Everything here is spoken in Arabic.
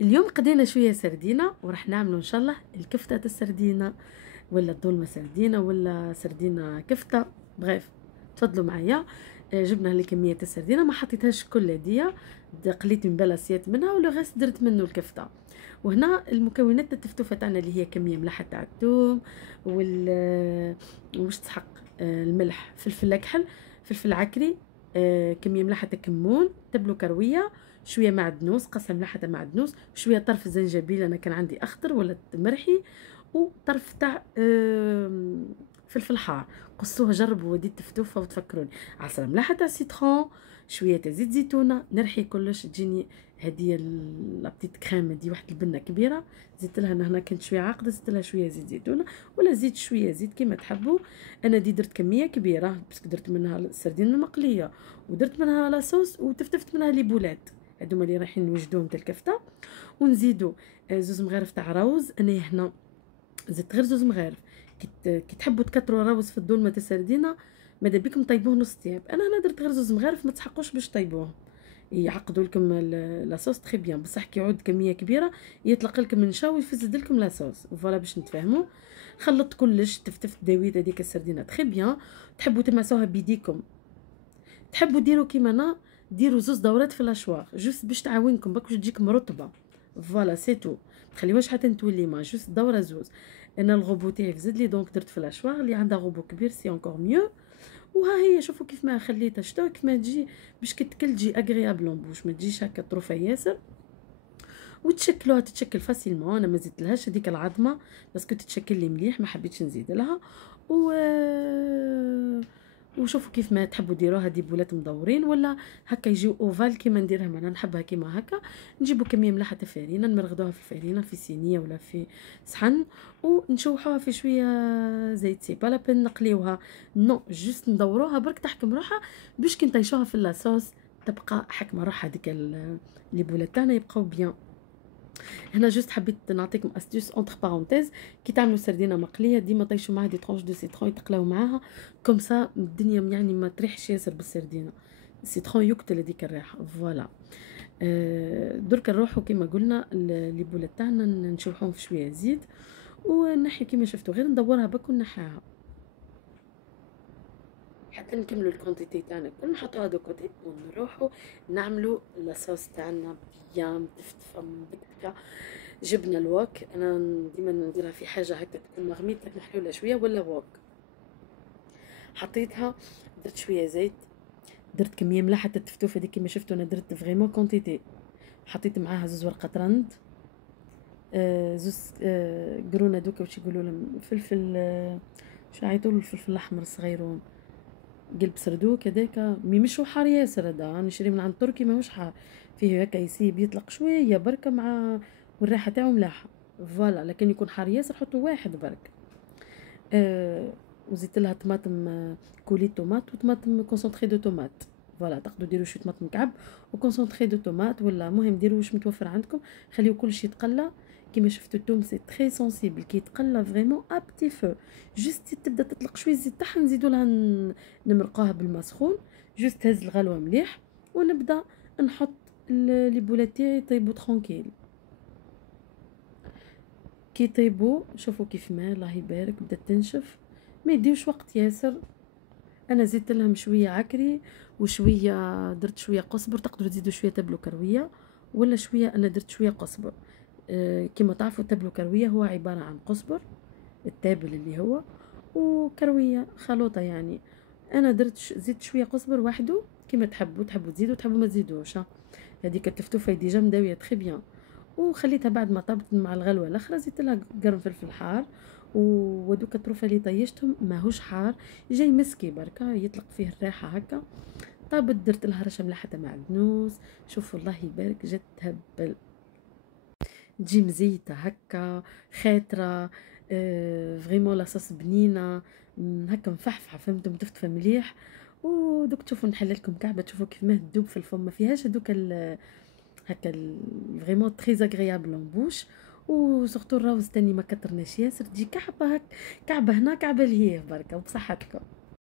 اليوم قضينا شويه سردينه وراح نعملوا ان شاء الله الكفته السردينه، ولا الدولمه سردينه، ولا سردينه كفته. بغيف تفضلوا معايا. جبنا لي كميه السردينه، ما حطيتهاش كل هديه، قليت من بلاصيات منها ولو غير درت منه الكفته. وهنا المكونات التفتوفه تاعنا اللي هي كميه ملح تاع الثوم وش تحق، الملح، فلفل اكحل، فلفل عكري، كميه ملحه كمون، تبلو كرويه، شويه معدنوس، قصه ملحه معدنوس، شويه طرف زنجبيل انا كان عندي اخضر ولا مرحي، وطرف تاع فلفل حار. قصوها جربوا ودي التفتوفه وتفكروني. عصره ملحه تاع سيترون، شويه تاع زيت زيتونه، نرحي كلش تجيني هذه لابتيت كريم. دي واحد البنه كبيره زدت لها، هنا كانت شويه عاقده زدت لها شويه زيت زيتونه ولا زيت شويه زيت كيما تحبوا. انا دي درت كميه كبيره بس درت منها السردين المقليه ودرت منها لاصوص وتفتفت منها لي بولات، هذوما اللي رايحين نوجدوهم تاع الكفته. ونزيدوا زوز مغارف تاع روز. انا هنا زدت غير زوز مغارف. كي تحبوا تكثروا الروز في الدولمه تاع السردينه ماذا بكم طيبوه نص طياب. انا هنا درت غير زوز مغارف، ما تسحقوش باش طيبوه، يعقدوا لكم لاصوص تري بيان. بصح كي يعود كميه كبيره يطلق لكم النشا ويفسد لكم لاصوص. فوالا باش نتفاهموا. خلطت كلش، تفتفت داويت هذيك السردينه تري بيان. تحبوا تمسوها بيديكم، تحبوا ديروا كيما انا ديروا زوز دورات في الاشواغ جوست باش تعاونكم باش تجيكم رطبه. فوالا سي تو، تخليوهاش حتى تولي ما جوست دوره زوز. انا الغوبو تاعي فزد لي دونك درت في الاشواغ، اللي عندها غوبو كبير سي انكور ميو. وها هي شوفوا كيف ما خليتها، شتو كيف ما تجي باش كتكل تجي اغريابل بوش، ما تجيش هكا طروفه ياسر. وتشكلوها تتشكل فاسيلمون. انا ما زدتلهاش هذيك العظمه باسكو تتشكل لي مليح، ما حبيتش نزيد لها. و وشوفوا كيف ما تحبوا ديروها، دي بولات مدورين ولا هكا يجيو اوفال كيما نديرها انا نحبها كيما هكا. نجيبوا كميه ملحه فرينه نمرغدوها في الفرينه في صينيه ولا في صحن ونشوحوها في شويه زيت. سي با لابن نقليوها، نو جوست ندوروها برك تحكم روحها باش كي نطيشوها في لاصوص تبقى حكمه روحها. هذيك لي بولات تاعنا يبقاو بيان. هنا جوست حبيت نعطيكم استيوس اونتر بارونتيز. كي تعملوا سردينه مقليه ديما طيشوا معاها دي طرونش دو سيترون يتقلاو معاها كوم سا الدنيا يعني ما تريحش ياسر بالسردينه. السيترون يقتل هذيك الريحه. فوالا درك نروحوا كيما قلنا لي بولات تاعنا نشوحوهم في شويه زيت ونحي كيما شفتوا، غير ندورها بك ونحيها حتى نكملوا الكونتيتي تاعنا كل نحطوها دو كوتي ونروحوا نعملوا لاصوص تاعنا بيان تفتفى من بكا. جبنا الوok، انا ديما نديرها في حاجه هكا تكون مغميت لكن محلوله شويه ولا wok. حطيتها، درت شويه زيت، درت كميه ملح حتى التفتوفه دي كيما شفتوا انا درت فريمون كونتيتي. حطيت معاها زوز ورقات رند، زوز قرونه دوكا واش يقولوا لهم فلفل، شو عيطوا الفلفل الاحمر الصغيرون، قلب سردوك هذاك مي مش حار ياسر، هذا نشري من عند تركي ماهوش حار، فيه هكا يسيب يطلق شويه بركه مع والريحه تاعو ملاحه. فوالا لكن يكون حار ياسر حطوا واحد برك. وزدت لها طماطم، كولي طوماط وطماطم كونسونطري دو طوماط. فوالا تقدروا ديروا شويه طماطم مكعب وكونسونطري دو طوماط، ولا المهم ديروا واش متوفر عندكم. خليو كلشي يتقلى. كيما شفتوا الثوم سي تري سونسيبل كي يتقلى فريمون ا بتي فو، جوست تبدا تطلق شويه زيت تاعها نزيدوا لها نمرقوها بالماء سخون، جوست هز الغلوه مليح ونبدا نحط لي بولات تاعي يطيبوا ترونكيل. كي يطيبوا شوفوا كيف ما الله يبارك بدات تنشف، ما يديوش وقت ياسر. انا زدت لهم شويه عكري وشويه درت شويه قزبر، تقدروا تزيدوا شويه تبلو كرويه ولا شويه، انا درت شويه قزبر. كما تعرفوا تبلو كرويه هو عباره عن قزبر التابل اللي هو وكرويه خلوطه يعني. انا درت زدت شويه قزبر وحده كما تحبوا تزيدوا تحبوا ما تزيدوش. هذيك التفتوفه ديجا مداويه تري بيان. وخليتها بعد ما طابت مع الغلوه الاخرى زدت لها قرن فلفل حار. ودوك الطروفه اللي طيشتهم ماهوش حار، جاي مسكي بركا يطلق فيه الريحه هكا. طابت درت لها رشه ملح تاع معدنوس. شوفوا الله يبارك جات تهبل، تجي مزيته هكا خاطره. فريمون لاصوص بنينه هكا مفحفحه فهمتوا متفتفه مليح. ودوك تشوفوا نحل لكم كعبه تشوفوا كيف ما تدوب في الفم، ما فيهاش هذوك هكا فريمون تري اغريابل اون بوش. وسورتو الراوز تاني ما كترناش ياسر، تجي كعبه هك كعبه هنا كعبه لهيه بركه وبصحتكم.